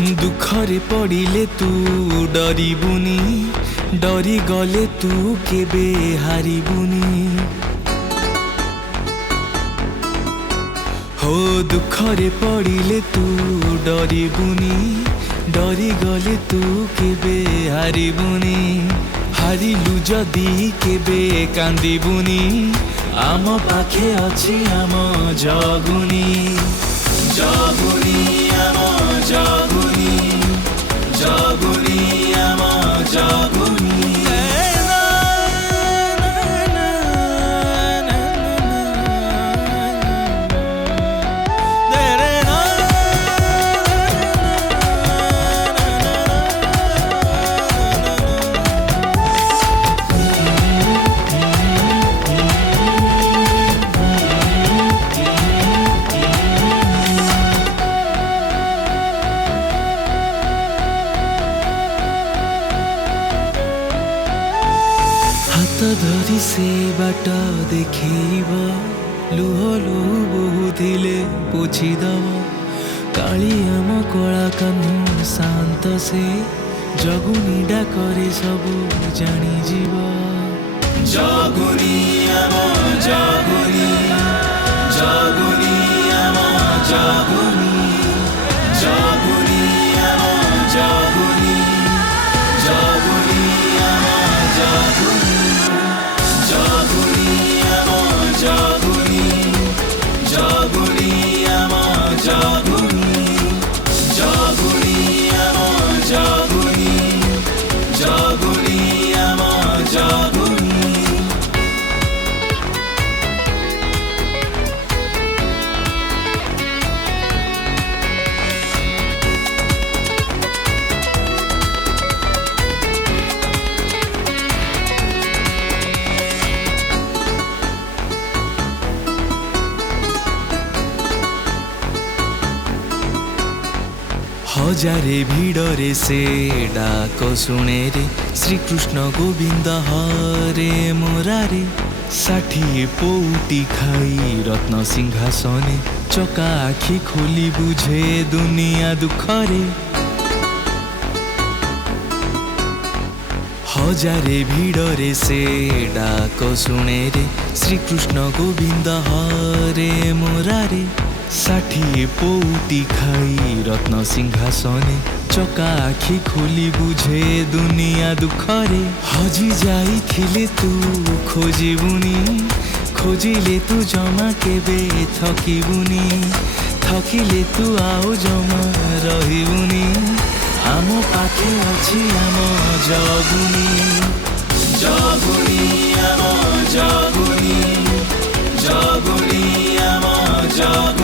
दुखरे पड़िले तू डरिबुनी डरी गले तू केबे हारिबुनी हो दुखरे पड़िले तू डरिबुनी डरी गले तू केबे हारिबुनी हारिलु जदि केबे कांदिबुनी आम पाखे अछि आम जगुनी जगुनी आम जगुनी जगुनी आम जगुनी हाथ धरी से बाट देखेब लुह लुह बहुथिले पोछीदब काली आम कला कान्ह शांत से जगुनी डाकरे सब जानिजीव जगुनी आम जगुनी जगुनी आम जगुनी जगुनी आम जगुनी जगुनी आम जगुनी जगुनी आम जगुनी जगुनी आम जगुनी जगुनी आम जगुनी जगुनी आम जगुनी हजारे भिड़रे से डाक शुणे रे श्रीकृष्ण गोविंद हरे मुरारे 60 पौटी खाई रत्न सिंहासने चका आखि खोली बुझे दुनिया दुखरे हजारे भिड़रे से डाक शुणे रे श्रीकृष्ण गोविंद हरे मुरारे 60 पौटी खाई रत्न सिंहासने चका आखि खोली बुझे दुनिया दुखरे हजी जाइथिले तू खोजिबुनी खोजिले तू जमा केबे थकिबुनी थकिले तू आओ जमा रहिबुनी आम पाखे अछि आम जगुनी जगुनी आम जगुनी जगुनी आम जगुनी।